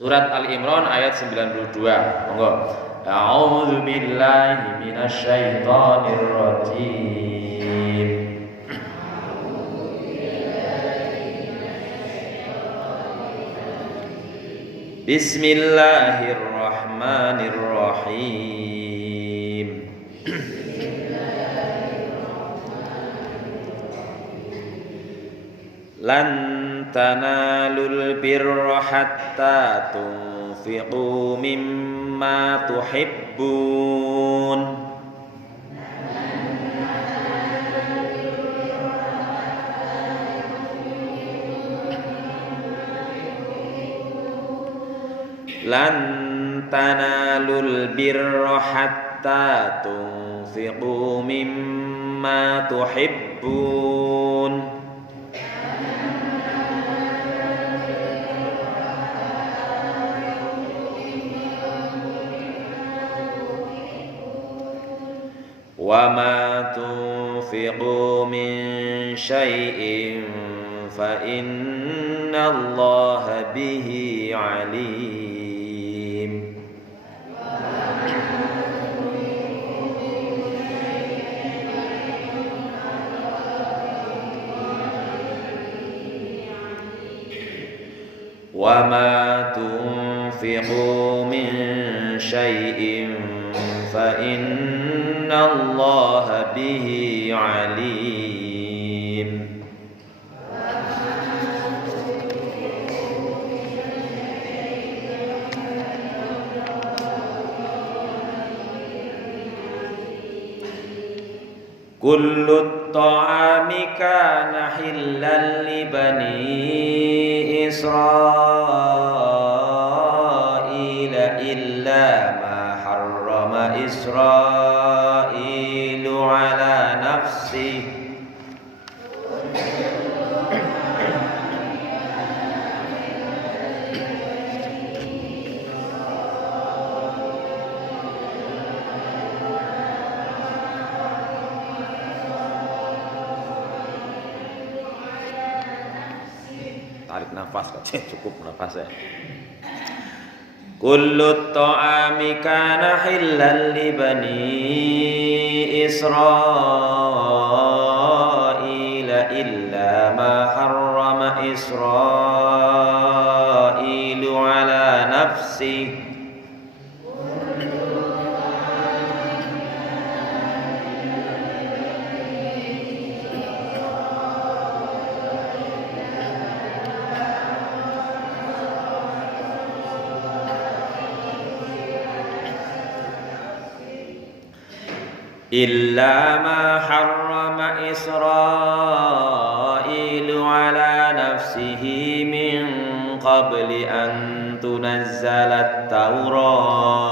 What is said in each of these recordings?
Surat Ali Imran ayat 92. Monggo. A'udzu billahi minasy syaithanir rajim. Bismillahirrahmanirrahim. Lan tanalul birra hatta tunfiqu mimma tuhibbun. Lan tanalul birra hatta tunfiqu mimma tuhibbun. Wa ma tunfiqu min syai'in fa innallaha bihi alim. Wa ma tunfiqu min syai'in fa innallaha bihi alim. Kullu ta'ami kana hillan li bani Israila illa ma harrama Israilu ala nafsihi. Tarik nafas kok, cukup nafasnya. Kullu ta'ami kana hillan li bani Israila illa ma harrama Israilu ala nafsihi. Illa ma harrama Israilu ala nafsihi min qabli an tunazzala at-Tawrah.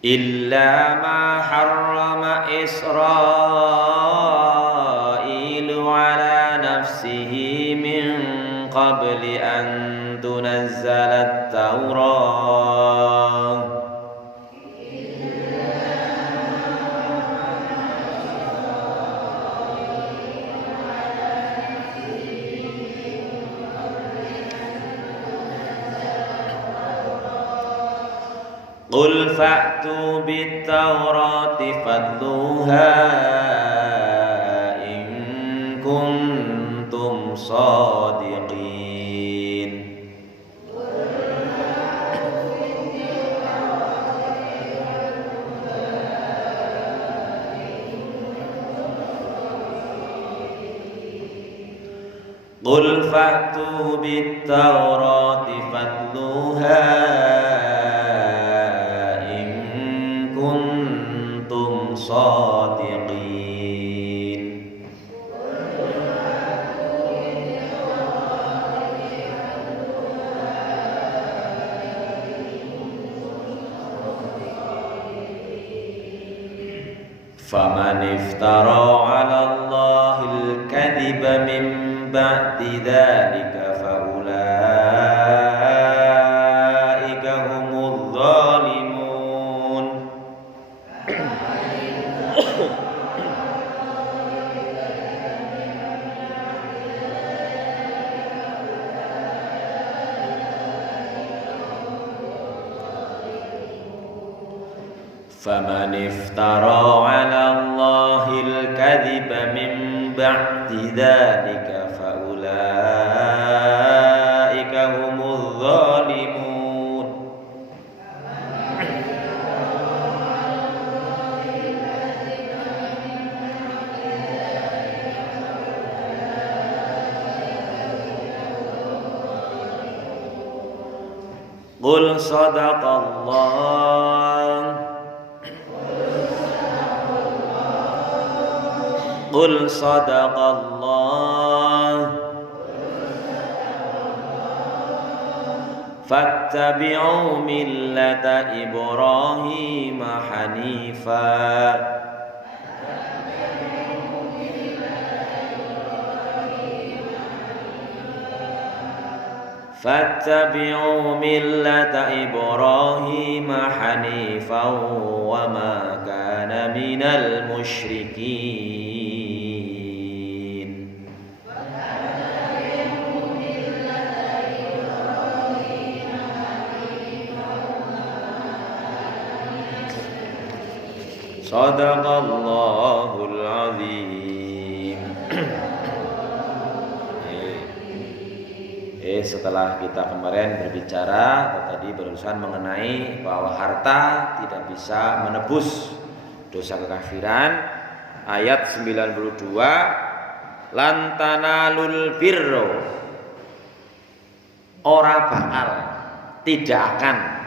Illa ma harrama Israilu ala nafsihi min qabli an tunazzala at-Tawrah. Qul fa'tu bit-Taurati fatluha in kuntum shadiqin. Qul fa'tu bit-Taurati fatluha shadiqin. Faman iftara 'ala Allahil kadhiba min ba'di dzalika fa ulai فمن افترى على الله الكذب من بعد ذلك فأولئك هم الظالمون. قل صدق الله قل صدق الله فاتبعوا ملة إبراهيم حنيفا فاتبعوا ملة إبراهيم حنيفا وما كان من المشركين. Sadaqallahul azim. Setelah kita kemarin berbicara atau tadi berurusan mengenai bahwa harta tidak bisa menebus dosa kekafiran, ayat 92, lan tanalul birro, ora bakal, tidak akan.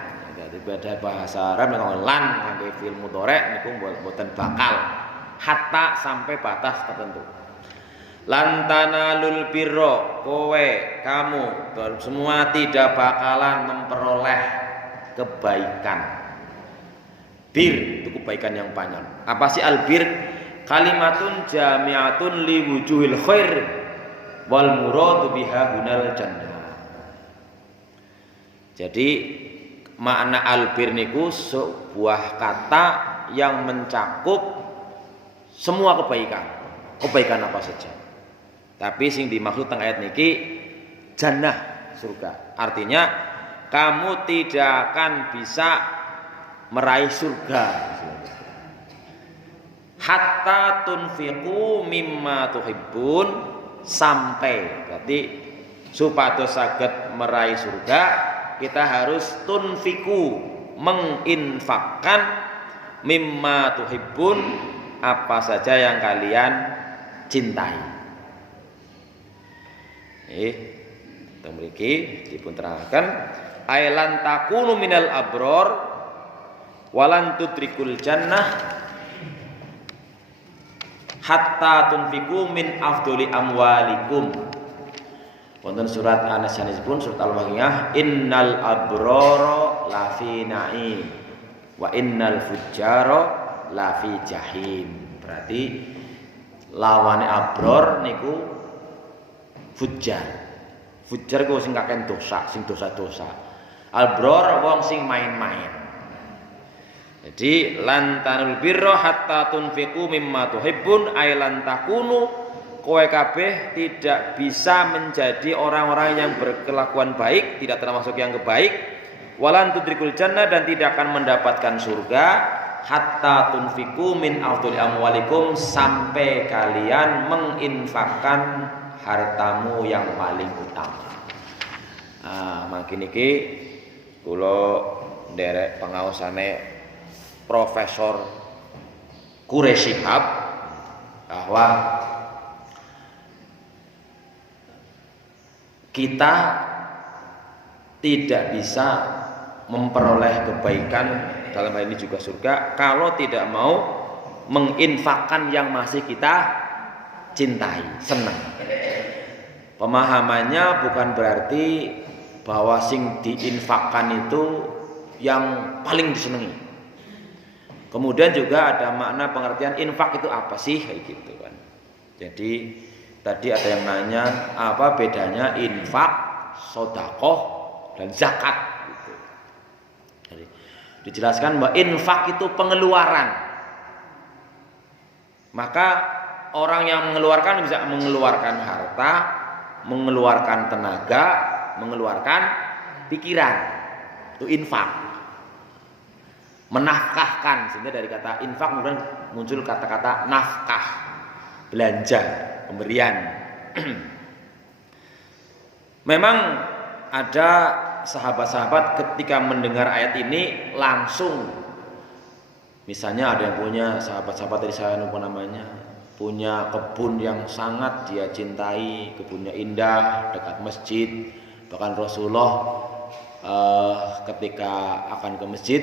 Beda bahasa Arab yang lan ngangge fi'il mudhari' niku mboten bakal, hatta sampai batas tertentu. Lan tanalul birra, kowe kamu semua tidak bakalan memperoleh kebaikan. Bir itu kebaikan yang panjang. Apa sih albir? Kalimatun jami'atun li wujuhil khair wal muradu biha gunal jannah. Jadi makna albir niku sebuah kata yang mencakup semua kebaikan. Kebaikan apa saja. Tapi sing dimaksud teng ayat niki jannah, surga. Artinya kamu tidak akan bisa meraih surga hatta tunfiqu mimma tuhibbun, sampai berarti supados saged meraih surga kita harus tunfiku, menginfakkan mimma tuhibbun, apa saja yang kalian cintai. Kita mriki dipun terangkan ailan takunu minal abror walan tudrikul jannah hatta tunfiku min afdoli amwalikum. Wonten surat An-Nisa pun surat Al-Waqiah, innal abrara lafi na'im wa innal fujjara lafi jahim. Berarti lawane abror niku fujjar. Fujjar ku sing kakek dosa, sing dosa-dosa. Abror wong sing main-main. Jadi lan tanul birra hatta tunfiqu mimma tuhibbun, ay lan takunu, kowe kabeh tidak bisa menjadi orang-orang yang berkelakuan baik, tidak termasuk yang kebaik. Walan tudrikul jannah, dan tidak akan mendapatkan surga hatta tunfiku min afdhali amwalikum, sampai kalian menginfakkan hartamu yang paling utama. Makin iki kula nderek pengaosane Profesor Quraish Shihab bahwa kita tidak bisa memperoleh kebaikan, dalam hal ini juga surga, kalau tidak mau menginfakkan yang masih kita cintai, senang. Pemahamannya bukan berarti bahwa sing diinfakkan itu yang paling disenangi. Kemudian juga ada makna pengertian infak itu apa sih, kayak gitu kan. Jadi tadi ada yang nanya apa bedanya infak, sedekah dan zakat gitu. Jadi dijelaskan bahwa infak itu pengeluaran. Maka orang yang mengeluarkan bisa mengeluarkan harta, mengeluarkan tenaga, mengeluarkan pikiran. Itu infak. menafkahkan, sehingga dari kata infak kemudian muncul kata-kata nafkah, belanja, pemberian. Memang ada sahabat-sahabat ketika mendengar ayat ini langsung, misalnya ada yang punya sahabat-sahabat dari saya lupa namanya, punya kebun yang sangat dia cintai, kebunnya indah dekat masjid, bahkan Rasulullah ketika akan ke masjid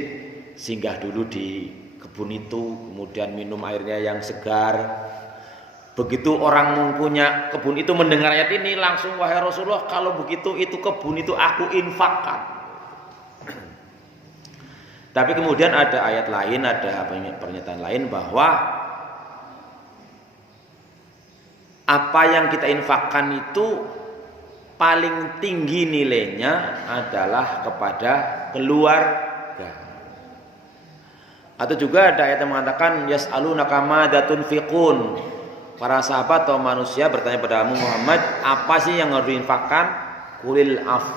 singgah dulu di kebun itu, kemudian minum airnya yang segar. Begitu orang punya kebun itu mendengar ayat ini langsung, wahai Rasulullah, kalau begitu itu kebun itu aku infakkan. Tapi kemudian ada ayat lain, ada pernyataan lain bahwa apa yang kita infakkan itu paling tinggi nilainya adalah kepada keluarga. Atau juga ada ayat yang mengatakan yas'alunaka madza tunfiqun. Para sahabat atau manusia bertanya pada Muhammad, apa sih yang harus diinfakkan? Qulil af.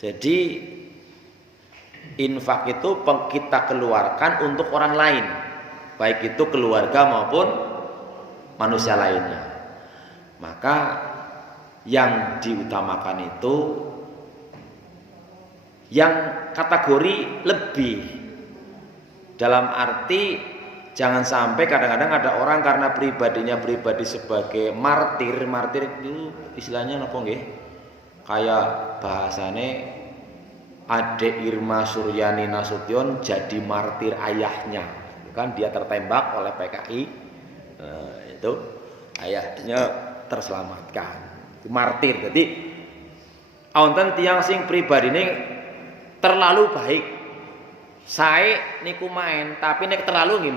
Jadi infak itu kita keluarkan untuk orang lain, baik itu keluarga maupun manusia lainnya. Maka yang diutamakan itu yang kategori lebih, dalam arti jangan sampai kadang-kadang ada orang karena pribadinya pribadi sebagai martir itu istilahnya apa nggih? Kayak bahasane Ade Irma Suryani Nasution jadi martir ayahnya, kan dia tertembak oleh PKI, itu ayahnya terselamatkan, itu martir. Jadi wonten tiyang sing pribadine terlalu baik. Saya niku main, tapi nek terlalu nggih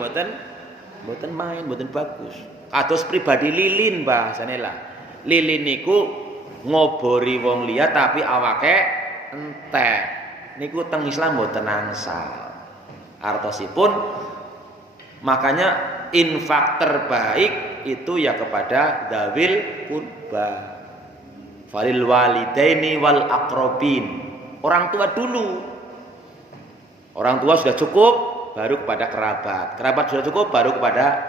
mboten main, mboten bagus. Kados pribadi lilin bahasane lah. Lilin niku ngobori wong liya tapi awake entek. Niku teng Islam mboten angsal. Artosipun makanya infak terbaik itu ya kepada dzawil qurba. Falil walidaini wal aqrabin. Orang tua dulu. Orang tua sudah cukup, baru kepada kerabat. Kerabat sudah cukup, baru kepada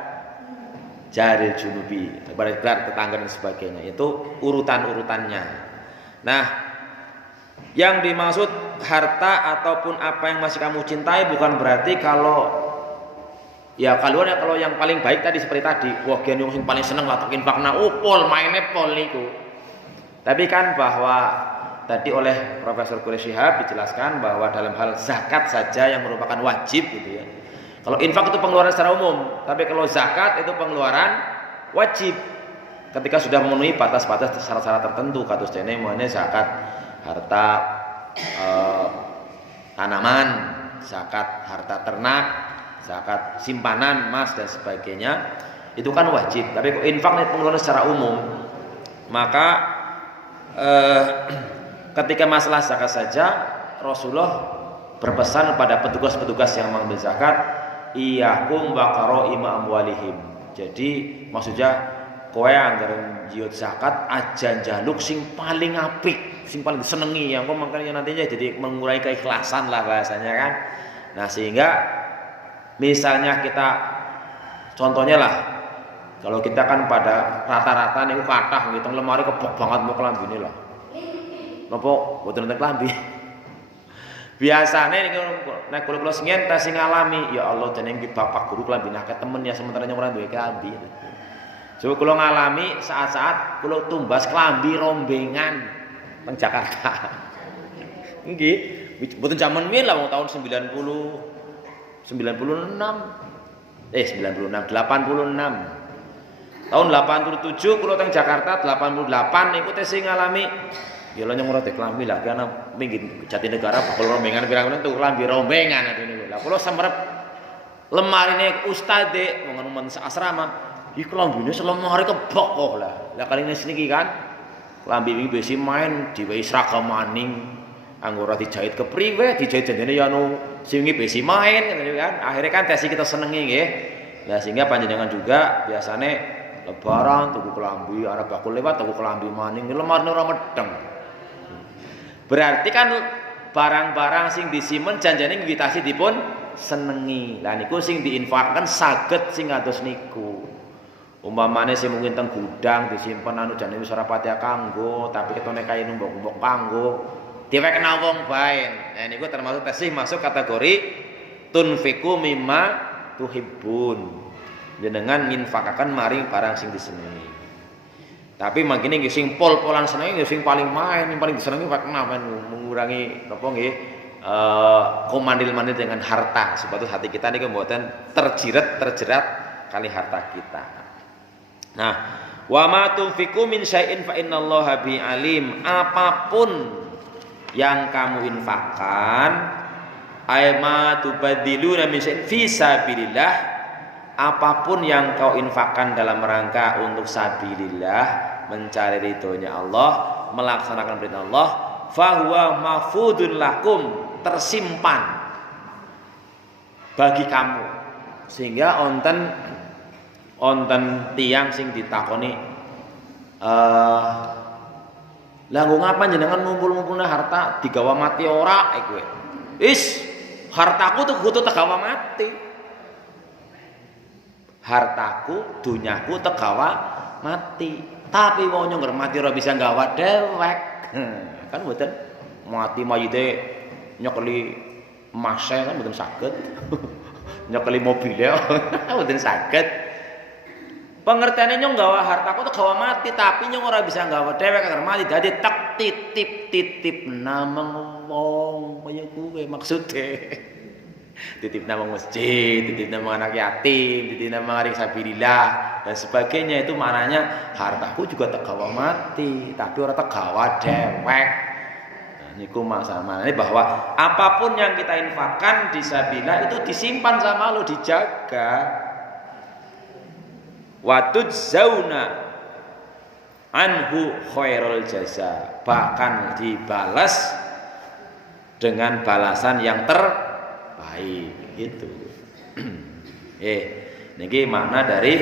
jaril junubi, kepada tetangga dan sebagainya. Itu urutan-urutannya. Nah, yang dimaksud harta ataupun apa yang masih kamu cintai bukan berarti kalau yang paling baik tadi seperti tadi, wah gen yang paling seneng lah infakna, pol maine pol niku. Tapi kan bahwa tadi oleh Profesor Quraish Shihab dijelaskan bahwa dalam hal zakat saja yang merupakan wajib gitu ya. Kalau infak itu pengeluaran secara umum, tapi kalau zakat itu pengeluaran wajib. Ketika sudah memenuhi batas-batas syarat-syarat tertentu, kados dene mengenai zakat harta tanaman, zakat harta ternak, zakat simpanan emas dan sebagainya, itu kan wajib. Tapi kalau infak itu pengeluaran secara umum, maka ketika masalah zakat saja Rasulullah berpesan kepada petugas-petugas yang mengambil zakat, iyyakum wa qaraima amwalihim. Jadi maksudnya kowe anggaran jiut zakat aja njaluk sing paling apik, sing paling senengi, yang kok makanya nantinya jadi mengurangi keikhlasan lah bahasanya kan. Nah, sehingga misalnya kita contohnya lah, kalau kita kan pada rata-rata niku kathah ngitung lemari kebok banget mau kelambine lah. Napa boten enten klambi. Biasane niku nek kula sing sing ngalami, ya Allah jenenge bapak guru klambi akeh temen ya sementara ora duwe klambi. Coba kula ngalami saat-saat kula tumbas klambi rombengan teng Jakarta. Nggih, boten jaman min lah wong tahun 86. 86, 86. Tahun 87 kula teng Jakarta, 88 niku teh sing ngalami ya lo nyong ora klambi lah karena minggir Jatinegara bakal rombengan pirang-pirang tuh klambi rombengan atene lho. Lah kula semrep lemarine ustade wong men asrama, iki klambine selemari kebok kok lah. Lah kaline niki kan klambi iki besi main diwehi seragam maning, anggo ora dijahit kepriwe, dijahit jendene ya anu sing besi main kan. Akhirnya kan tesi kita senengi nggih. Lah sehingga panjenengan juga biasane lebaran tuku klambi, ana bakul lewat tuku klambi maning, lemarne ora medeng. Berarti kan barang-barang sing disimpen janjane invitasi dipun senengi. Lah niku sing diinfakkan saged sing kados niku. Umpamane sing mungkin teng gudang disimpen anu jane wis ora pati kanggo, tapi ketone kaya numbuk-numbuk kanggo, diwekna wong bae. Nah niku termasuk tasih masuk kategori tunfiku mimma tuhibbun. Jenengan nginfakaken maring barang sing disenengi. Tapi mangkene nggih sing pol-polan senenge nggih sing paling main, yang paling disenengi wekna men mengurangi napa nggih komandil-mandil dengan harta. Sebab hati kita niku mboten terjerat kali harta kita. Nah, wa ma tunfiqu min syai'in fa innallaha bi alim. Apapun yang kamu infakkan, ay ma tubadiluna min syai'in fi sabilillah, apapun yang kau infakkan dalam rangka untuk sabilillah, mencari ridhonya Allah, melaksanakan perintah Allah, fahuwa mahfudun lakum, tersimpan bagi kamu. Sehingga onten tiang sing ditakoni lah ngapa jenengan ngumpul-ngumpulna harta digawa mati ora kowe. Is hartaku tuh kudu tegawa mati. Hartaku, dunyaku tegawa mati. Tapi wong nyengger mati ora bisa gawa dewek. Kan mboten mati mayite nyekeli emasnya kan mboten saged. Nyekeli mobilnya mboten saged. Pengertiannya nyong gawa hartaku tuh gawa mati, tapi nyong ora bisa gawa dewek agar mati. Jadi tak titip namang wong kaya kuwe maksudnya. Titip nama masjid, titip nama anak yatim, titip nama arik sabilillah dan sebagainya. Itu maknanya hartaku juga tegawa mati, tapi ora tegawa dewek. Nah, niku maknanya bahwa apapun yang kita infakkan di sabilillah itu disimpan sama lo, dijaga. Watud zauna anhu khairul jaza, bahkan dibalas dengan balasan yang terbaik itu. Niki makna dari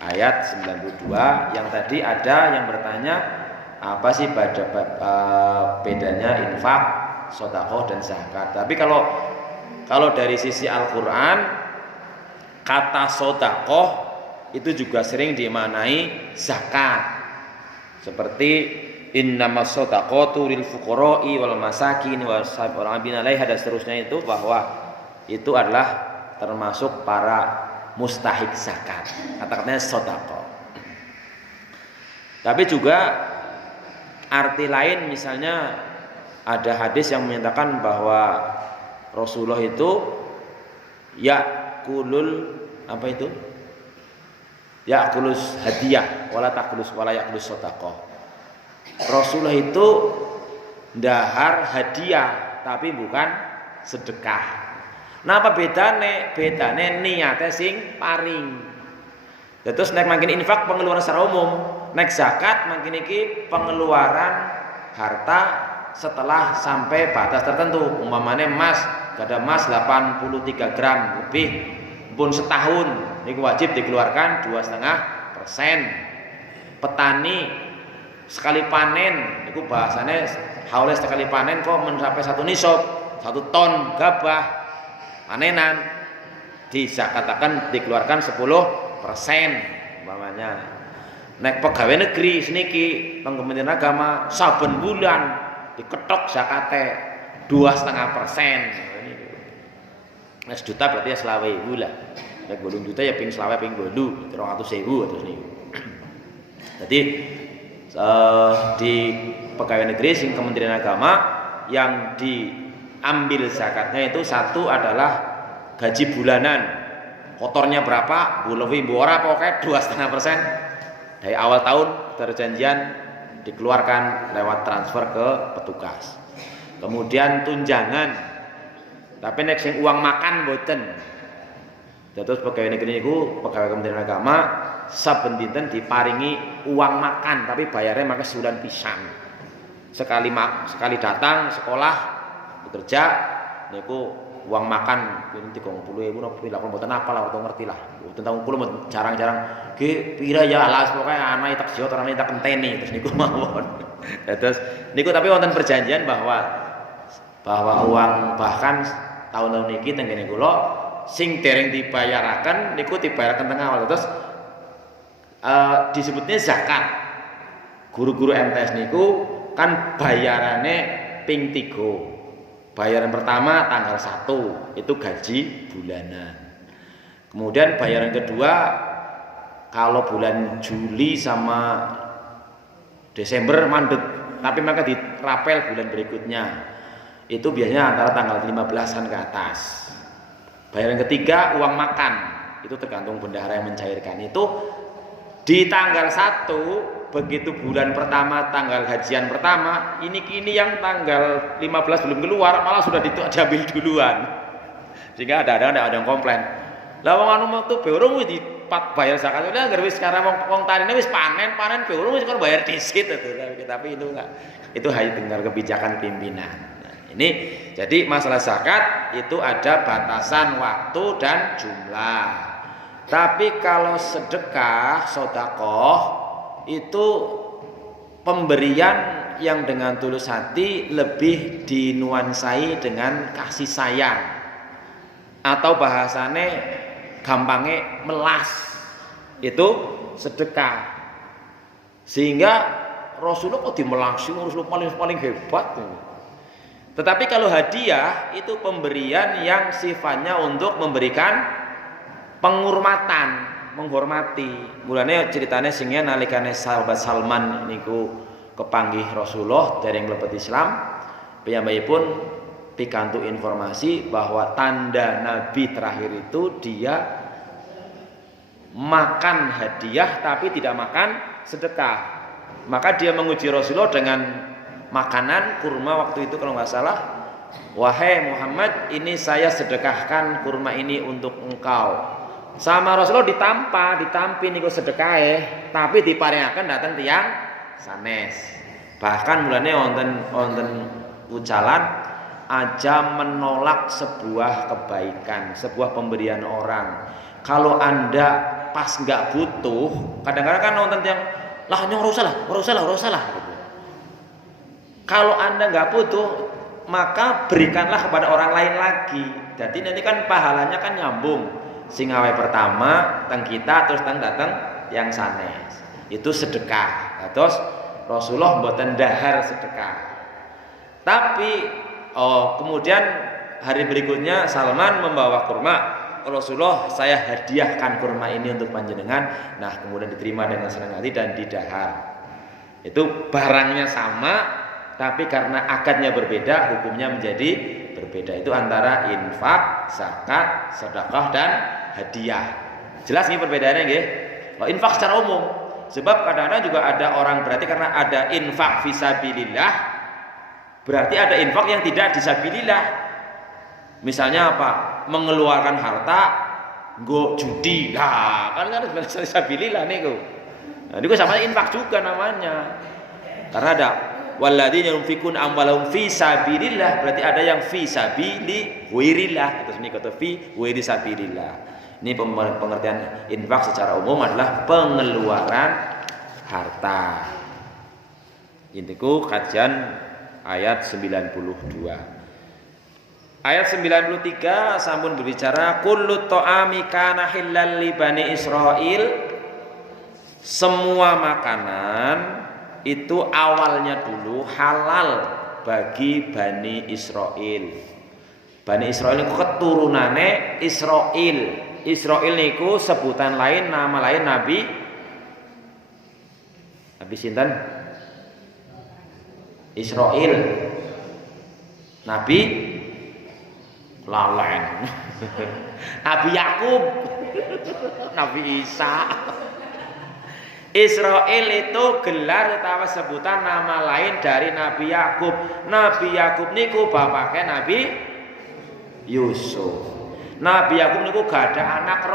ayat 92 yang tadi ada yang bertanya apa sih bedanya infak, sedekah dan zakat. Tapi kalau dari sisi Al-Qur'an, kata sedekah itu juga sering dimaknai zakat. Seperti innamas shadaqatu lil fuqara'i wal masakin wal sabirin 'alaiha dan seterusnya, itu bahwa itu adalah termasuk para mustahik zakat. Kata-katanya sedekah. Tapi juga arti lain, misalnya ada hadis yang menyatakan bahwa Rasulullah itu apa itu? Ya'kulus hadiah wala ya'kulus shadaqah. Rasulullah itu ndahar hadiah tapi bukan sedekah. Napa bedane? Bedane niate sing paring. Terus nek mangkin infak pengeluaran secara umum, nek zakat mangkin iki pengeluaran harta setelah sampai batas tertentu. Umpamane emas, ada emas 83 gram lebih pun setahun niku wajib dikeluarkan 2,5%. Petani sekali panen niku bahasane haule sekali panen kok mencapai 1 nisab, 1 ton gabah panenan dizakatakan dikeluarkan 10% umpamanya. Nek pegawai negeri seniki teng Kementerian Agama saben bulan diketok zakate 2,5%. Nek juta berarti ya 20.000 lah. Nek 8 juta ya ping 20 ping 8 200.000 terus niku. Jadi di pegawai negeri sing Kementerian Agama yang diambil zakatnya itu satu adalah gaji bulanan. Kotornya berapa? Lebih ora pokoknya 2,5%. Dari awal tahun perjanjian dikeluarkan lewat transfer ke petugas. Kemudian tunjangan. Tapi nek sing uang makan mboten. Terus pegawai negeri niku, pegawai Kementerian Agama saben dinten diparingi uang makan, tapi bayarnya maka sebulan pisan. Sekali datang sekolah bekerja niku uang makan ini 30.000 napa pira mboten apal ora ngerti lah. Tentang kula jarang-jarang ge pira ya alas pokoke ana tak jot ora tak enteni terus niku mawon. Terus niku tapi wonten perjanjian bahwa uang bahkan tahun-tahun niki teng kene kula sing dereng dibayaraken niku dibayaraken teng awal terus disebutnya zakat. Guru-guru MTS niku kan bayarane ping 3. Bayaran pertama tanggal 1 itu gaji bulanan. Kemudian bayaran kedua kalau bulan Juli sama Desember mandek, tapi maka dirapel bulan berikutnya. Itu biasanya antara tanggal 15-an ke atas. Bayaran ketiga uang makan, itu tergantung bendahara yang mencairkan. Itu di tanggal 1 begitu bulan pertama tanggal gajian pertama ini yang tanggal 15 belum keluar malah sudah diambil duluan sehingga ada yang komplain lah wong anu metu beurung wis dibayar zakat udah agar wis sekarang wong tanine wis panen beurung wis kon bayar disit tapi itu enggak, itu hanya dengar kebijakan pimpinan. Nah, ini jadi masalah zakat itu ada batasan waktu dan jumlah. Tapi kalau sedekah sedekah itu pemberian yang dengan tulus hati lebih dinuansai dengan kasih sayang atau bahasane gampangnya melas, itu sedekah. Sehingga Rasulullah kok dimelasi Rasulullah paling hebat. Tetapi kalau hadiah itu pemberian yang sifatnya untuk memberikan penghormatan, menghormati. Mulane ceritane singnya nalikane sahabat Salman niku kepanggih Rasulullah dereng mlebet Islam, piyambakipun pikantuk informasi bahwa tanda Nabi terakhir itu dia makan hadiah tapi tidak makan sedekah. Maka dia menguji Rasulullah dengan makanan kurma waktu itu kalau nggak salah. Wahai Muhammad, ini saya sedekahkan kurma ini untuk engkau. Sama Rasulullah ditampi niku sedekahe, tapi diparingaken dateng tiyang sanes. Bahkan mulane wonten ucalan aja menolak sebuah kebaikan, sebuah pemberian orang. Kalau Anda pas nggak butuh, kadang-kadang kan wonten tiyang lah nyong ora usah lah gitu. Kalau Anda nggak butuh, maka berikanlah kepada orang lain lagi. Jadi nanti kan pahalanya kan nyambung. Sing awe pertama teng kita terus datang yang sanes itu sedekah. Terus Rasulullah mboten dahar sedekah. Tapi kemudian hari berikutnya Salman membawa kurma. Rasulullah, saya hadiahkan kurma ini untuk panjenengan. Nah, kemudian diterima dengan senang hati dan didahar. Itu barangnya sama, tapi karena akadnya berbeda, hukumnya menjadi berbeda. Itu antara infak, zakat, sedekah dan hadiah. Jelas ini perbedaannya nggih. Kalau infak secara umum, sebab kadang-kadang juga ada orang berarti karena ada infak fisabilillah, berarti ada infak yang tidak disabilillah. Misalnya apa? Mengeluarkan harta nggo judi. Nah, kan fisabilillah niku. Nah, niku sama infak juga namanya. Karena ada walladzina yunfikun amwalahum fi sabilillah, berarti ada yang fi sabili wirillah, terus ini kata fi wiri sabilillah. Ini pengertian infak secara umum adalah pengeluaran harta. Intiku kajian ayat 92. Ayat 93 sampun berbicara kullu ta'ami kana hillal li bani Israil. Semua makanan itu awalnya dulu halal bagi Bani Israil. Bani Israil itu keturunane Israil. Israil niku sebutan lain, nama lain Nabi sinten? Israil. Nabi lalen. Nabi Yakub. Nabi Isa. Israil itu gelar utawa sebutan nama lain dari Nabi Yakub. Nabi Yakub niku bapaknya Nabi Yusuf. Nabi Yakub niku gak ada anak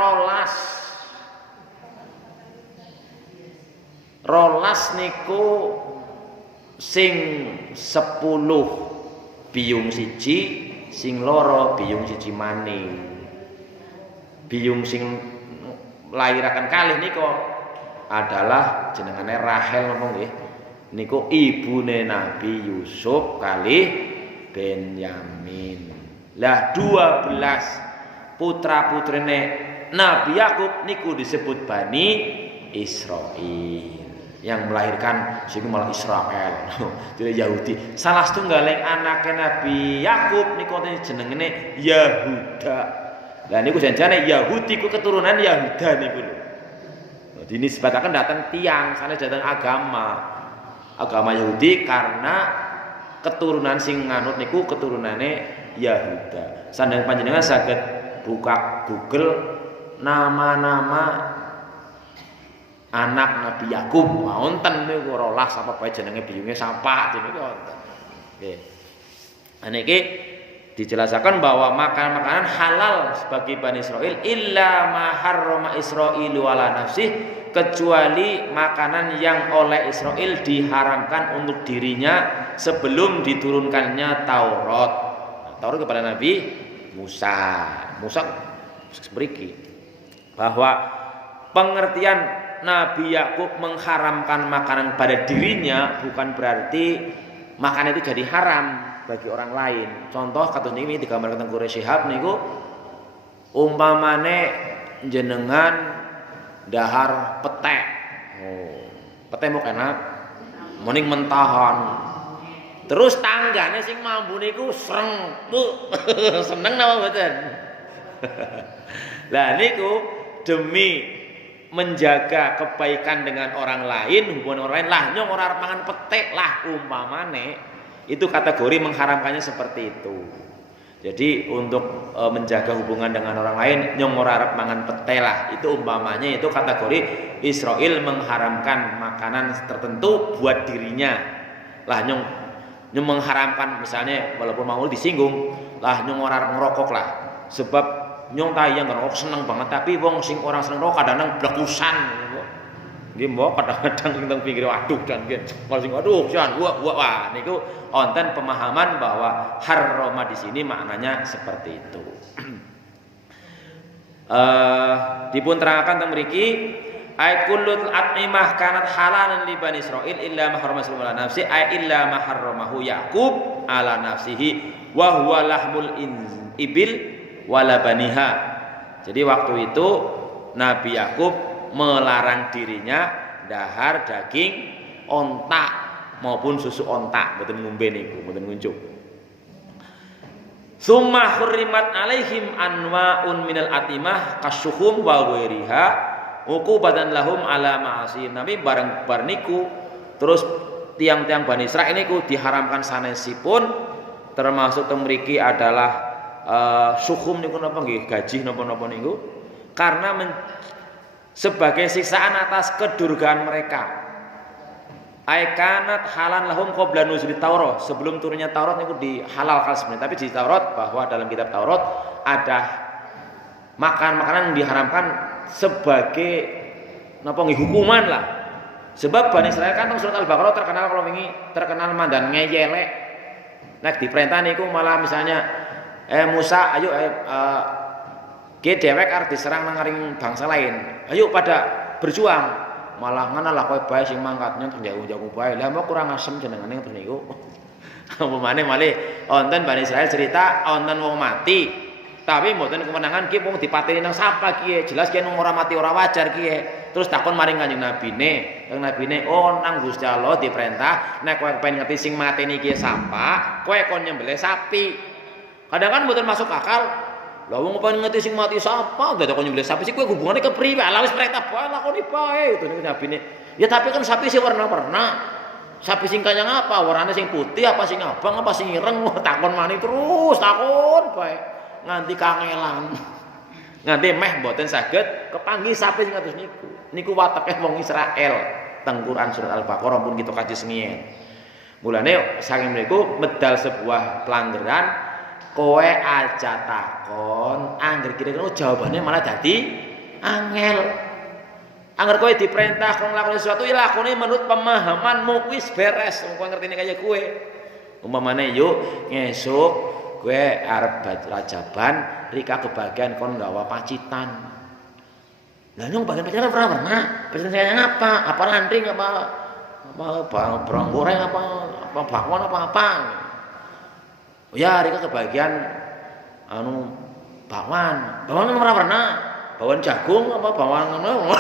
rolas niku sing 10 biyung siji sing loro biyung siji maning. Biyung sing lairaken kalih nika adalah jenengane Rahel ngomong nggih. Niku ibune Nabi Yusuf kalih Benyamin. Lah 12 putra-putrine Nabi Yakub niku disebut Bani Israil. Yang melahirkan sing malah Israel. Jadi Yahudi. Salah setunggaling anake Nabi Yakub niku jenengane Yahuda. Lah niku janjane Yahudi ku keturunan Yahuda niku lho. Dinisbataken datang tiang sanes datang agama Yahudi karena keturunan sing nganut niku keturunane Yahuda. Sandang panjenengan saged buka Google nama-nama anak Nabi Yakub wonten niku 12 apa bae jenenge biyunge sapa jenenge wonten. Nggih. Niki dijelaskan bahwa makanan-makanan halal bagi Bani Israil illa ma harrama Israilu ala nafsih, kecuali makanan yang oleh Israel diharamkan untuk dirinya sebelum diturunkannya Taurat. Taurat kepada Nabi Musa. Musa seperti bahwa pengertian Nabi Yakub mengharamkan makanan pada dirinya bukan berarti makanan itu jadi haram bagi orang lain. Contoh kados niki digambarkan teng Quraisy Shihab niku umpamane jenengan dahar petek. Petek mau enak mending mentahan. Terus tanggane sing mambu niku sreng. Seneng napa mboten? Lah niku demi menjaga kebaikan dengan orang lain, hubungan orang lain lah nyong ora arep mangan petek lah umpamane. Itu kategori mengharamkannya seperti itu. Jadi untuk menjaga hubungan dengan orang lain nyong ora arep mangan pete lah. Itu umpamanya itu kategori Israel mengharamkan makanan tertentu buat dirinya. Lah nyong mengharamkan misalnya walaupun mau disinggung, lah nyong ora arep ngerokok lah. Sebab nyong tayang ngerokok seneng banget tapi wong sing orang seneng rokok kadang blekusan. Nggih mbok kadang-kadang teng pinggir waduk dan nggih. Kalau sing waduh jan wah niku wonten pemahaman bahwa harrama di sini maknanya seperti itu. Dipun terangaken teng mriki ay kullul at'imah kanat halalan li Bani Israil illa ma harrama ala nafsi ay illa ma harramahu Yaqub ala nafsihi wa huwa lahmul ibil wala baniha. Jadi waktu itu Nabi Yakub melarang dirinya dahar daging ontak maupun susu ontak, mboten ngombe niku, mboten ngunjuk. Summa hurrimat alaihim anwa'un minal atimah kasyuhum wa ghairiha uqubatan lahum ala ma'asi. Nabi bareng bar niku terus tiang-tiang Bani Israil niku diharamkan sanesipun, termasuk teng mriki adalah suhum niku napa nggih gaji napa-napa niku karena sebagai siksaan atas kedurgaan mereka. Aikanat halan lahum qabla nuzuli Taurat. Sebelum turunnya Taurat niku dihalalkan sebenarnya, tapi di Taurat bahwa dalam kitab Taurat ada makanan-makanan yang diharamkan sebagai napa nggih hukuman lah. Sebab Bani Israil kan surat Al-Baqarah terkenal kalau wingi terkenal mandan ngeyelek. Nek diperintah niku malah misalnya Musa ayo dewek arep diserang nang ngaring bangsa lain. Ayo pada berjuang. Malah ngana lah kowe bae sing mangkatnya jauh-jauh bae. Lah mau kurang asem jenengane ngoten niku. Umpamane malih wonten Bani Israil cerita wonten wong mati. Tapi mboten kemenangan ki wong dipateni nang sapa ki? Jelas ki nang ora mati ora wajar ki. Terus takon maring Kanjeng Nabine. Kanjeng Nabine, "Oh, nang Gusti Allah diperintah nek kowe pengen ngerti sing mateni ki sapa, kowe kon nyembelih sapi." Kadang kan mboten masuk akal. Lah wong pengen ngerti sing mati sapa, gak kok nyembelih sapi sih kowe hubungane kepriwe? Lah wis perintah bae lakoni bae ngoten niku Nabine. Ya tapi kan sapi sing warna-warna. Sapi sing kaya ngapa? Warnane sing putih apa sing abang apa sing ireng? Takon mani terus, takon bae. Nganti kangelan. Nganti meh mboten saged kepanggih sapi sing kados niku. Niku wateke wong Israel. Teng Quran surat Al-Baqarah pun kita kaji sengien. Mulane saking niku medal sebuah pelanggaran kowe aja takon, angger kira-kira jawabannya malah dadi angel. Angger kowe diperintah kon nglakoni sesuatu ya lakoni menurut pemahamanmu wis beres. Kowe ngertine kaya kowe. Umpamane yuk ngesuk gue arep rajaban rika kebagian kon nggawa pacitan. Lah nyong bagian pacitan pernah. Pacitan saya apa? Apa landring apa barang goreng apa bakwan apa. Ya rika kebagian bakwan. Bakwan pernah. Bakwan jagung apa bakwan ngono.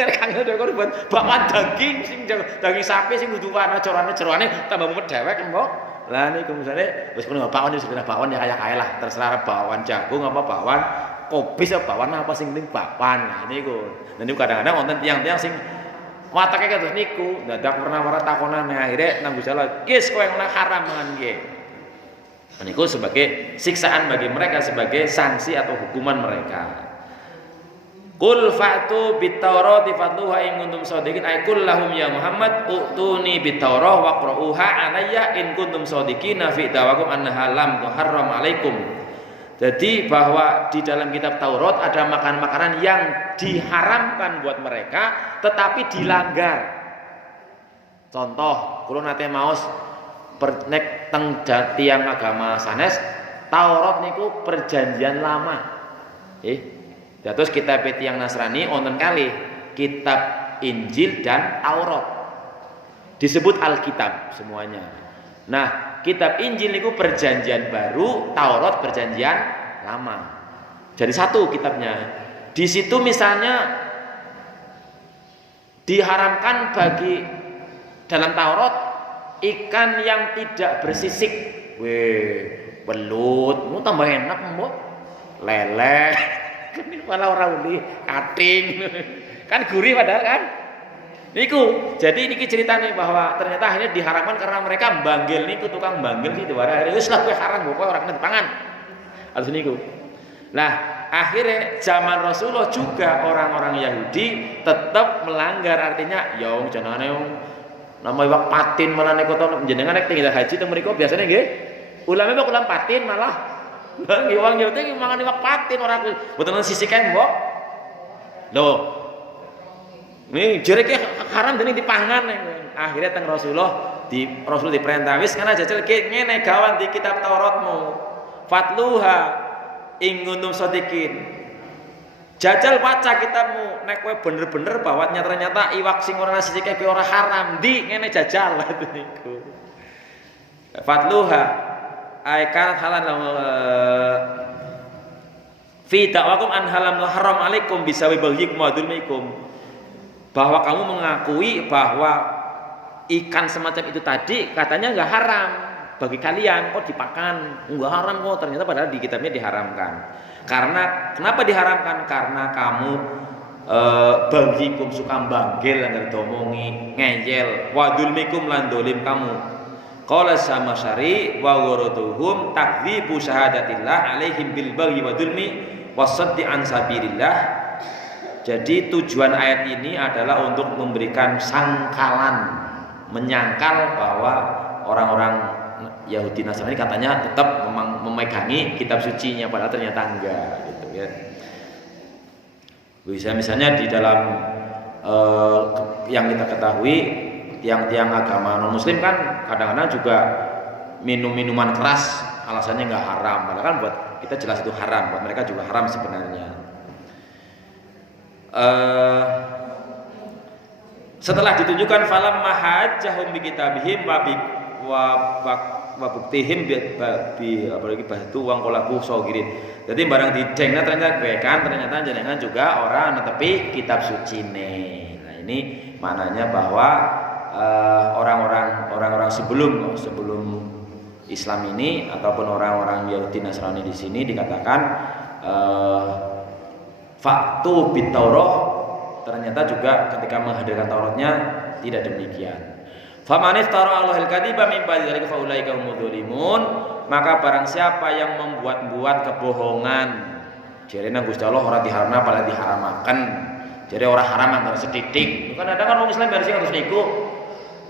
Kangen dhewe kok buat bakwan daging sing daging sapi sing kudu warna cerone tambah mumet dewek mbok. Lah niku misale wis kono bakwan wis kena bakwan ya kaya lah terserah bakwan jagung apa bakwan kobis apa bakwan apa sing penting bakwan. Nah niku. Dan niku kadang-kadang wonten tiyang-tiyang sing watake kados niku dadak warna-warna takonane akhire nang Gusti Allah, "Kis kowe yang haram mangan nggih." Niku sebagai siksaan bagi mereka, sebagai sanksi atau hukuman mereka. Qul fa'tu bit-taurati fatluha in kuntum shadiqin ay qul lahum ya Muhammad utuni bit-taurah waqra'uha alayya in kuntum shadiqina fi dawakum annaha lam tuharram alaikum. Jadi bahwa di dalam kitab Taurat ada makanan-makanan yang diharamkan buat mereka tetapi dilanggar. Contoh, kula nate maos nek teng tiang agama sanes Taurat niku perjanjian lama. Terus kitab yang Nasrani wonten kali kitab Injil dan Taurat. Disebut Alkitab semuanya. Nah, kitab Injil itu perjanjian baru, Taurat perjanjian lama. Jadi satu kitabnya. Di situ misalnya diharamkan bagi dalam Taurat ikan yang tidak bersisik. Belut, mau tambah enak mbok. Lele. Malah ora uli, kating. Kan gurih padahal kan. Niku, jadi niki ceritane bahwa ternyata akhirnya diharamkan karena mereka banggil niku tukang banggil gitu. Akhirnya wis lah kowe haram kok ora kena dipangan. Alus niku. Nah, akhirnya zaman Rasulullah juga orang-orang Yahudi tetap melanggar, artinya ya wong jenengane nama iwak patin malah nek kota jenengan nek tinggal haji teng mriku biasanya nggih. Ulama kok ulam patin malah wong Yahudi mangan iwak patin ora mboten sisike mbok. Lho. Ini jereke haram dene dipangan. Akhirnya teng Rasulullah Rasul diperintah wis kana jajal ngene gawan di kitab Tauratmu. Fatluha ing kuntum shadiqin. Jajal baca kitabmu nek kowe bener-bener bahwa ternyata iwak sing ora sisike ki ora haram di ngene jajal niku. Fatluha aikan halan fi da'wakum an halam haram alaikum bisawi baghikum wa dzulmikum, bahwa kamu mengakui bahwa ikan semacam itu tadi katanya enggak haram bagi kalian, kok dipakan enggak haram kok, ternyata padahal di kitabnya diharamkan. Karena kenapa diharamkan? Karena kamu baghikum suka banggil lan domongi ngeyel wa dzulmikum lan dolim kamu. Qala Samasyari wa ghuraduhum takdzibu syahadatillah alaihim bil baghi wa dzulmi wasaddi an sabilillah. Jadi tujuan ayat ini adalah untuk memberikan sangkalan, menyangkal bahwa orang-orang Yahudi Nasrani katanya tetap memegangi kitab sucinya padahal ternyata enggak gitu ya. Bisa misalnya di dalam yang kita ketahui tiang-tiang agama non muslim kan kadang-kadang juga minum minuman keras alasannya nggak haram, padahal kan buat kita jelas itu haram, buat mereka juga haram sebenarnya. Setelah ditunjukkan falam mahajahum bi kitabihim wa buktihim bi apalagi batu wang kolabu sogirin. Jadi barang didengna ternyata kwekan ternyata jenengan juga orang netepi kitab sucine. Nah ini maknanya bahwa orang-orang sebelum Islam ini ataupun orang-orang Yahudi Nasrani di sini dikatakan faktu bit Taurah, ternyata juga ketika menghadirkan Tauratnya tidak demikian. Faman iftara Allahil kadiba min ba'di dzalika fa ulaika humudz dzalimun, maka barang siapa yang membuat-buat kebohongan jarene Gusti Allah ora diharamna padahal diharamaken. Jadi orang haram anggar sedidik. Kan ada kan orang Islam versi harus niku.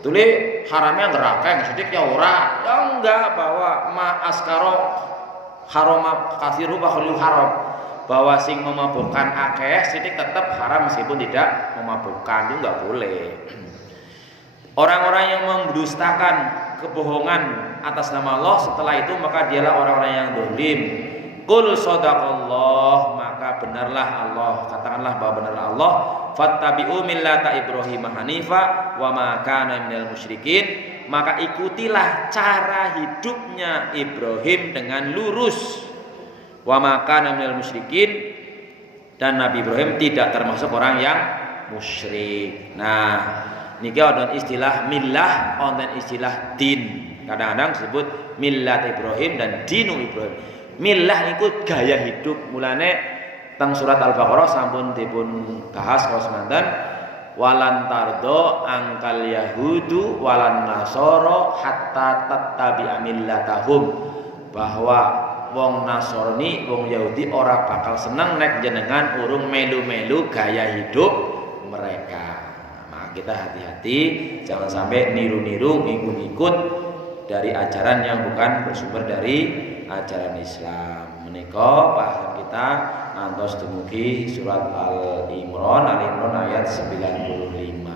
Tuli haramnya ngerakeng sedikit ya ora, ya enggak, bahwa ma askaro haroma kathiru bahulul haram, bahwa sing memabukkan akeh sedikit tetap haram meskipun tidak memabukkan, itu enggak boleh. Orang-orang yang mendustakan kebohongan atas nama Allah, setelah itu maka dialah orang-orang yang zalim. Qul sadaqallah, maka benarlah Allah, katakanlah bahwa benarlah Allah. Fattabi'u millata Ibrahim hanifa wa ma kana minal musyrikin, maka ikutilah cara hidupnya Ibrahim dengan lurus. Wa ma kana minal musyrikin, dan Nabi Ibrahim tidak termasuk orang yang musyrik. Nah, niki wonten istilah millah, wonten istilah din. Kadang-kadang disebut millat Ibrahim dan dinu Ibrahim. Millah itu gaya hidup. Mulane teng surat Al-Baqarah sampun dipun bahas kalau semanten, walan tardo angkal yahudu walan nasoro hatta tattabi'a millatahum, bahwa wong Nasrani, wong Yahudi ora bakal seneng nek jenengan urung melu-melu gaya hidup mereka. Nah, kita hati-hati jangan sampai niru-niru, ngikut-ngikut dari ajaran yang bukan bersumber dari ajaran Islam. Menika bahasan kita ngantos dumugi surat Al-Imran ayat 95.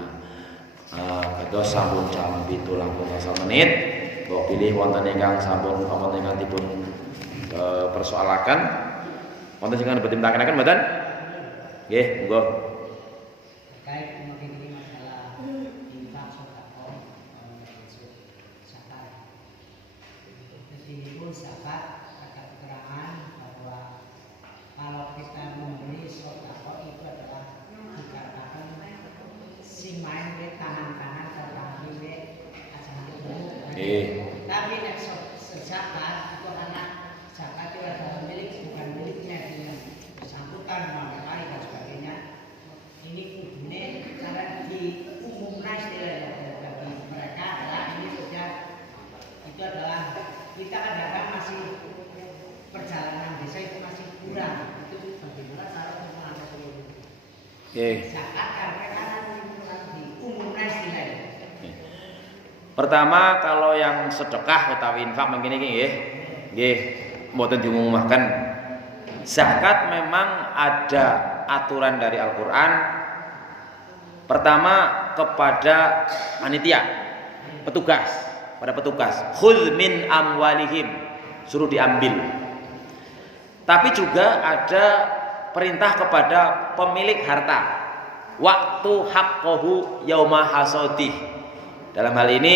Kados sampun jam 7:00 menit. Mbok pilih wonten ingkang sampun wonten ingkang dipun persoalakan, wonten sing boten takanaken mboten? Nggih, monggo. Terkait mengenai masalah infak sedekah zakat. Jadi zakat ada keterangan bahwa kalau kita membeli sedekah itu adalah dikatakan si main di tangan kanan atau di asan itu. Tapi nek zakat itu anak zakat itu adalah milik, bukan miliknya, dengan bersangkutan mengenai dan sebagainya. Ini kudune cara diumumkan istilahnya bagi mereka adalah ini sudah, itu adalah kita kadang-kadang masih perjalanan desa itu masih kurang. Itu bagaimana cara untuk mengatasi itu? Zakat karena diumumkan istilahnya. Pertama, kalau yang sedekah utawi infak mungkin iki nggih mboten diumumkan. Zakat memang ada aturan dari Al-Qur'an. Pertama kepada panitia, petugas, pada petugas. Khudz min amwalihim, suruh diambil. Tapi juga ada perintah kepada pemilik harta. Waktu haqqahu yauma hasadih. Dalam hal ini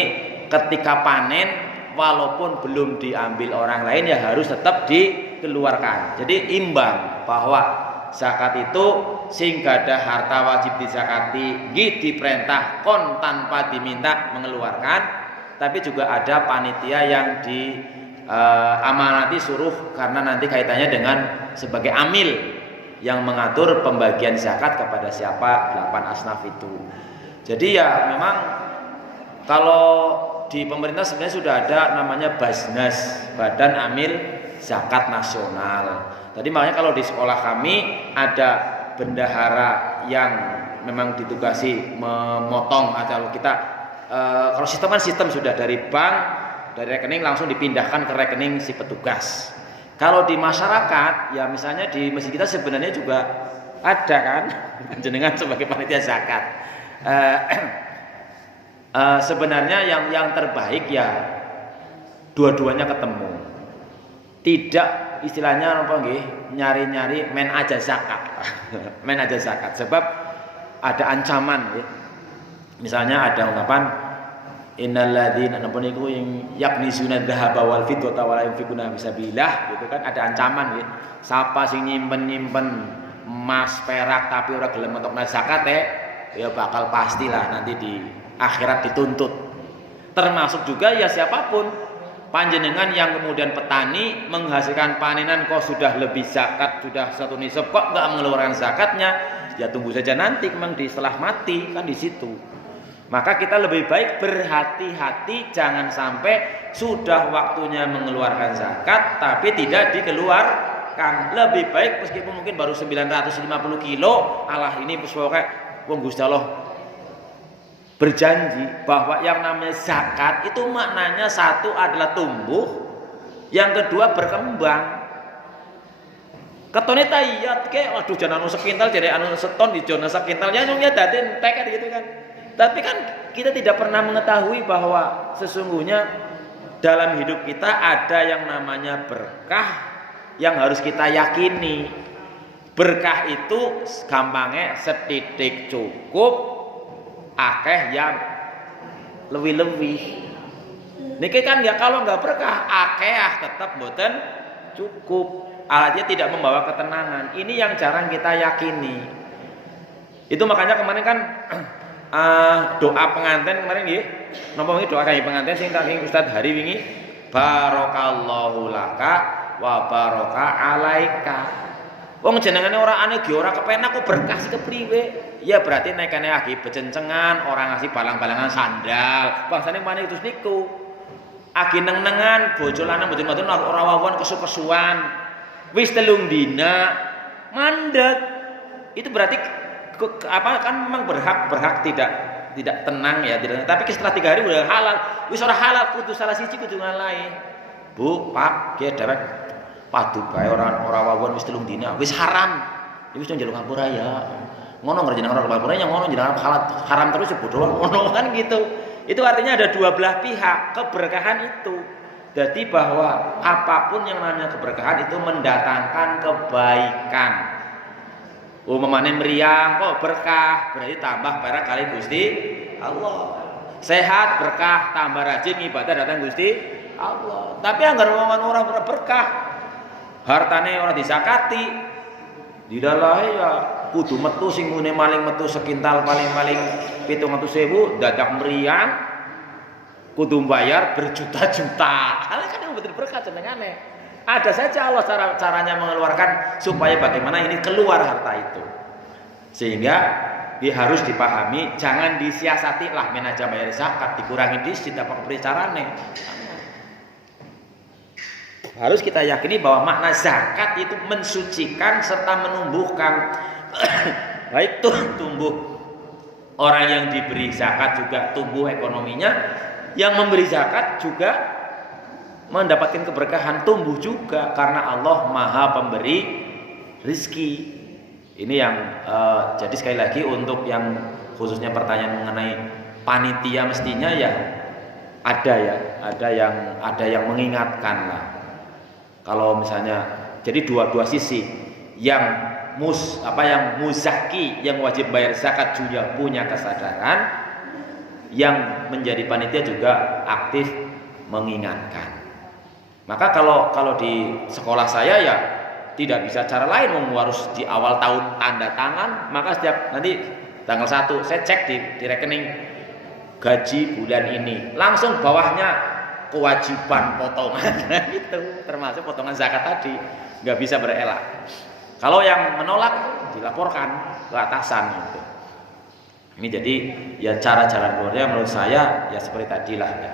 ketika panen walaupun belum diambil orang lain ya harus tetap dikeluarkan. Jadi imbang bahwa zakat itu sing gadah harta wajib dizakati nggih diperintah kon tanpa diminta mengeluarkan, tapi juga ada panitia yang amanati suruh karena nanti kaitannya dengan sebagai amil yang mengatur pembagian zakat kepada siapa 8 asnaf itu. Jadi ya memang kalau di pemerintah sebenarnya sudah ada namanya Basnas, Badan Amil Zakat Nasional. Tadi makanya kalau di sekolah kami ada bendahara yang memang ditugasi memotong atau kita kalau sistem kan sistem sudah dari bank, dari rekening langsung dipindahkan ke rekening si petugas. Kalau di masyarakat ya misalnya di masjid kita sebenarnya juga ada kan jenengan sebagai panitia zakat. Sebenarnya yang terbaik ya dua-duanya ketemu. Tidak istilahnya apa nggih nyari-nyari men aja zakat. Men aja zakat sebab ada ancaman ya. Misalnya ada ungkapan innal ladzina napa niku yaknizuna dzahaba wal fiddata wa la yunfiquna fisabilillah gitu kan, ada ancaman ya. Sapa sing nyimpen-nyimpen emas perak tapi ora gelem ngetokna zakat ya bakal pastilah nanti di akhirat dituntut. Termasuk juga ya siapapun panjenengan yang kemudian petani menghasilkan panenan kok sudah lebih zakat, sudah satu nisab kok enggak mengeluarkan zakatnya, ya tunggu saja nanti memang di setelah mati kan di situ. Maka kita lebih baik berhati-hati jangan sampai sudah waktunya mengeluarkan zakat tapi tidak dikeluarkan. Lebih baik meskipun mungkin baru 950 kilo, Allah ini pokoknya wong Gusti Allah berjanji bahwa yang namanya zakat itu maknanya satu adalah tumbuh, yang kedua berkembang. Ketone tayat ke waduh jangan anu sekintal jadi anu seton di jona sekintal ya nyungnya dadi entek gitu kan. Tapi kan kita tidak pernah mengetahui bahwa sesungguhnya dalam hidup kita ada yang namanya berkah yang harus kita yakini. Berkah itu gampangnya setitik cukup, akeh yang lebih-lebih. Niki kan ya kalau nggak berkah, akeh tetap mboten cukup. Artinya tidak membawa ketenangan. Ini yang jarang kita yakini. Itu makanya kemarin kan doa pengantin kemarin nggih. Napa wingi doa kangge pengantin sing tanging Ustaz Hari wingi barakallahu laka wa baraka alaika. Wong jenengane ora ane ge ora kepenak kok berkah sih kepriwe? Ya berarti naikane lagi becencengan, orang ngasih balang-balangan sandal. Bangsane maneh terus niku. Agi neng-nengan bojo lanang mboten mboten ora wawon kesu-kesuan. Wis telung dina mandek. Itu berarti apa kan memang berhak tidak tenang ya, tidak. Tapi setelah 3 hari udah halal. Wis ora halal kudu salah siji kudu ngalahi. Bu, Pak, nggih dewek padu bae ora wawon wis 3 dina, wis haram. Ya wis njaluk ngapura ya. Ngono ngerjain orang ngapura ya ngono jenengan haram terus ya bodoh ngono kan gitu. Itu artinya ada dua belah pihak keberkahan itu. Jadi bahwa apapun yang namanya keberkahan itu mendatangkan kebaikan. Umpamane meriang kok berkah, berarti tambah barang kali Gusti Allah. Sehat berkah, tambah rajin ibadah datang Gusti Allah. Tapi anggar orang berkah, hartane ora disakati, didalahe ya kudu metu sing mune maling metu sekintal paling-paling 700.000 dadak meriang kudu bayar berjuta-juta. Kan betul berkah jenengane. Ada saja Allah caranya mengeluarkan supaya bagaimana ini keluar harta itu. Sehingga harus dipahami, jangan disiasati lah menaja bayar zakat, dikurangi disit apa carane. Harus kita yakini bahwa makna zakat itu mensucikan serta menumbuhkan. Baik tumbuh orang yang diberi zakat juga tumbuh ekonominya, yang memberi zakat juga mendapatkan keberkahan, tumbuh juga karena Allah Maha Pemberi rizki. Ini yang jadi sekali lagi untuk yang khususnya pertanyaan mengenai panitia mestinya ya ada yang mengingatkan lah. Kalau misalnya jadi dua sisi yang muzaki yang wajib bayar zakat juga punya kesadaran, yang menjadi panitia juga aktif mengingatkan. Maka kalau di sekolah saya ya tidak bisa cara lain, harus di awal tahun tanda tangan. Maka setiap nanti tanggal 1 saya cek di rekening gaji bulan ini, langsung bawahnya kewajiban potongan itu termasuk potongan zakat tadi, nggak bisa berelak. Kalau yang menolak dilaporkan ke atasan gitu. Ini jadi ya cara jalan keluarnya menurut saya ya seperti tadilah ya.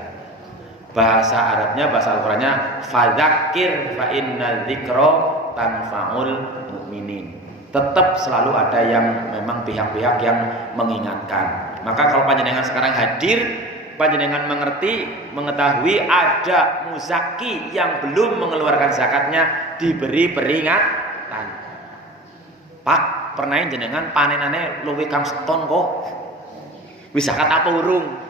Bahasa Arabnya, bahasa Al-Qur'annya fadzakir fa inna dzikra tanfa'ul mu'minin. Tetap selalu ada yang memang pihak-pihak yang mengingatkan. Maka kalau panjenengan sekarang hadir, panjenengan mengetahui ada muzaki yang belum mengeluarkan zakatnya, diberi peringatan. Pak, pernah jenengan panenane luwih kang seton kok. Wis zakat apa urung?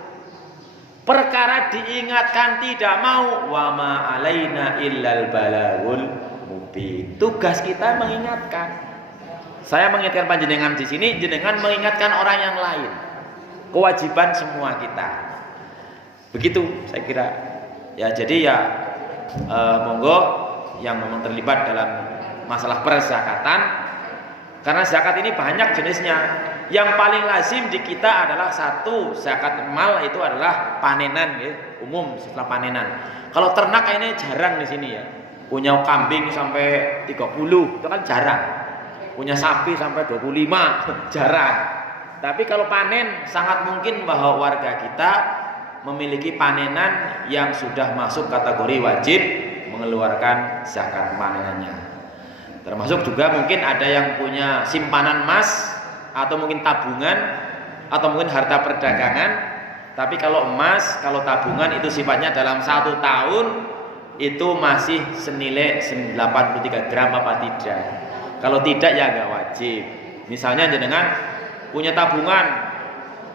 Perkara diingatkan tidak mau, wa ma alaina illal balagul mubin. Tugas kita mengingatkan. Saya mengingatkan panjenengan di sini, jenengan mengingatkan orang yang lain. Kewajiban semua kita. Begitu saya kira. Ya jadi ya monggo yang memang terlibat dalam masalah perzakatan. Karena zakat ini banyak jenisnya. Yang paling lazim di kita adalah satu, zakat mal itu adalah panenan ya, umum setelah panenan. Kalau ternak ini jarang di sini ya. Punya kambing sampai 30 itu kan jarang. Punya sapi sampai 25 jarang. Tapi kalau panen sangat mungkin bahwa warga kita memiliki panenan yang sudah masuk kategori wajib mengeluarkan zakat panenannya. Termasuk juga mungkin ada yang punya simpanan emas atau mungkin tabungan atau mungkin harta perdagangan. Tapi kalau emas, kalau tabungan itu sifatnya dalam 1 tahun itu masih senilai 83 gram apa tidak. Kalau tidak ya nggak wajib. Misalnya jenengan punya tabungan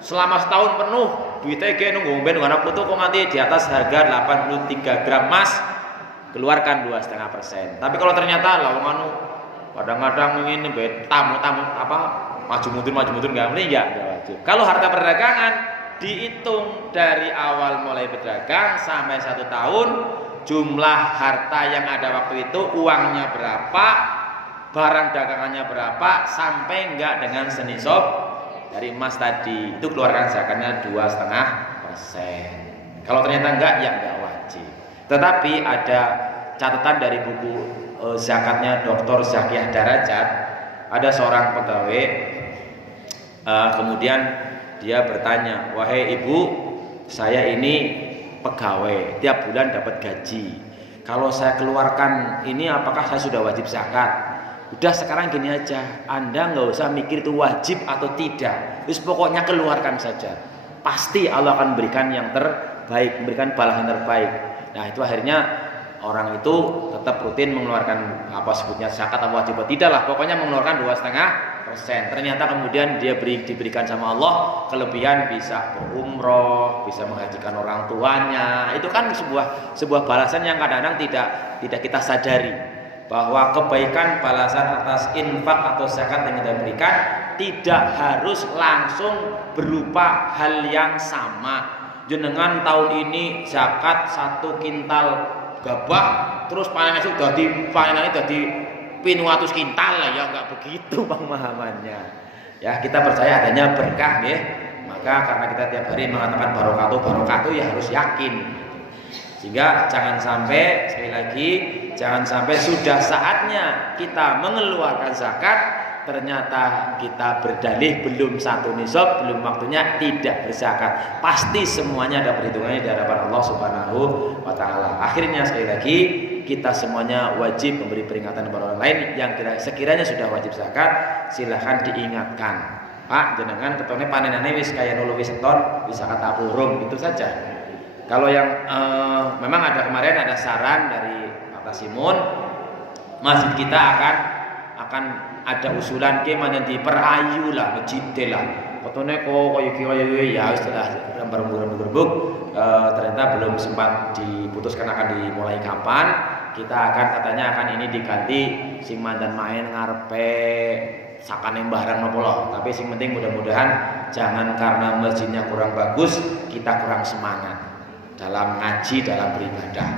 selama setahun penuh duitnya kayak nunggu ben anak putu kok nanti di atas harga 83 gram emas, keluarkan 2,5%. Tapi kalau ternyata lawangan kadang-kadang ini tamu-tamu apa maju mundur nggak boleh ya wajib. Kalau harta perdagangan dihitung dari awal mulai berdagang sampai 1 tahun, jumlah harta yang ada waktu itu, uangnya berapa, barang dagangannya berapa, sampai enggak dengan senisab dari emas tadi, itu keluarkan zakatnya 2,5%. Kalau ternyata enggak, ya enggak wajib. Tetapi ada catatan dari buku zakatnya Dr. Zakiyah Darajat. Ada seorang pegawai, kemudian dia bertanya, wahai ibu, saya ini pegawai, tiap bulan dapat gaji. Kalau saya keluarkan ini, apakah saya sudah wajib zakat? Udah sekarang gini aja, Anda nggak usah mikir itu wajib atau tidak. Terus pokoknya keluarkan saja. Pasti Allah akan berikan yang terbaik, memberikan balasan terbaik. Nah itu akhirnya orang itu tetap rutin mengeluarkan apa sebutnya zakat atau wajib atau tidak lah. Pokoknya mengeluarkan 2,5%. Ternyata kemudian dia diberikan sama Allah kelebihan, bisa berumroh, bisa menghajikan orang tuanya. Itu kan sebuah balasan yang kadang-kadang tidak kita sadari, bahwa kebaikan balasan atas infak atau zakat yang kita berikan tidak harus langsung berupa hal yang sama. Jenengan tahun ini zakat 1 kintal gabah, terus panennya sudah panenannya jadi 100 kintal lah, ya enggak begitu pemahamannya. Ya kita percaya adanya berkah ya. Maka karena kita tiap hari mengatakan barokah ya harus yakin. Sehingga jangan sampai, sekali lagi, jangan sampai sudah saatnya kita mengeluarkan zakat, ternyata kita berdalih belum 1 nisab, belum waktunya, tidak berzakat. Pasti semuanya ada perhitungannya di hadapan Allah Subhanahu wa taala. Akhirnya sekali lagi, kita semuanya wajib memberi peringatan kepada orang lain yang sekiranya sudah wajib zakat, silahkan diingatkan. Pak, jenengan ketone panenane wis kaya nulu wis seton, wis zakat apurung, itu saja. Kalau yang memang kemarin ada saran dari Pak Tasimun, masjid kita akan ada usulan ke mana di perayu lah, masjid lah. Fotonya kok kayak ya setelah berembuk ternyata belum sempat diputuskan akan dimulai kapan. Kita katanya ini diganti sing mandan main ngarepe sakane barang nopo loh. Tapi sing penting mudah-mudahan jangan karena masjidnya kurang bagus kita kurang semangat dalam ngaji, dalam beribadah.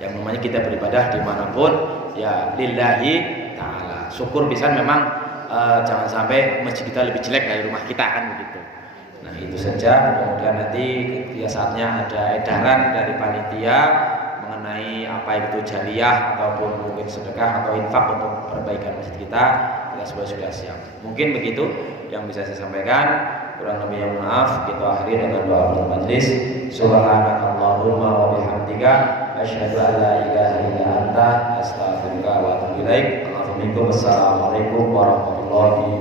Yang namanya kita beribadah dimanapun ya lillahi ta'ala. Syukur bisa memang jangan sampai masjid kita lebih jelek dari rumah kita, kan begitu. Nah itu saja. Kemudian nanti ketika saatnya ada edaran dari panitia mengenai apa itu jariyah ataupun mungkin sedekah atau infak untuk perbaikan masjid kita semua sudah siap. Mungkin begitu yang bisa saya sampaikan. Kurang lebih yang maaf, kita akhiri dengan doa penutup majelis. Subhanakallahumma wa bihamdika asyhadu an la ilaha illa anta astaghfiruka wa atubu ilaik. Assalamualaikum warahmatullahi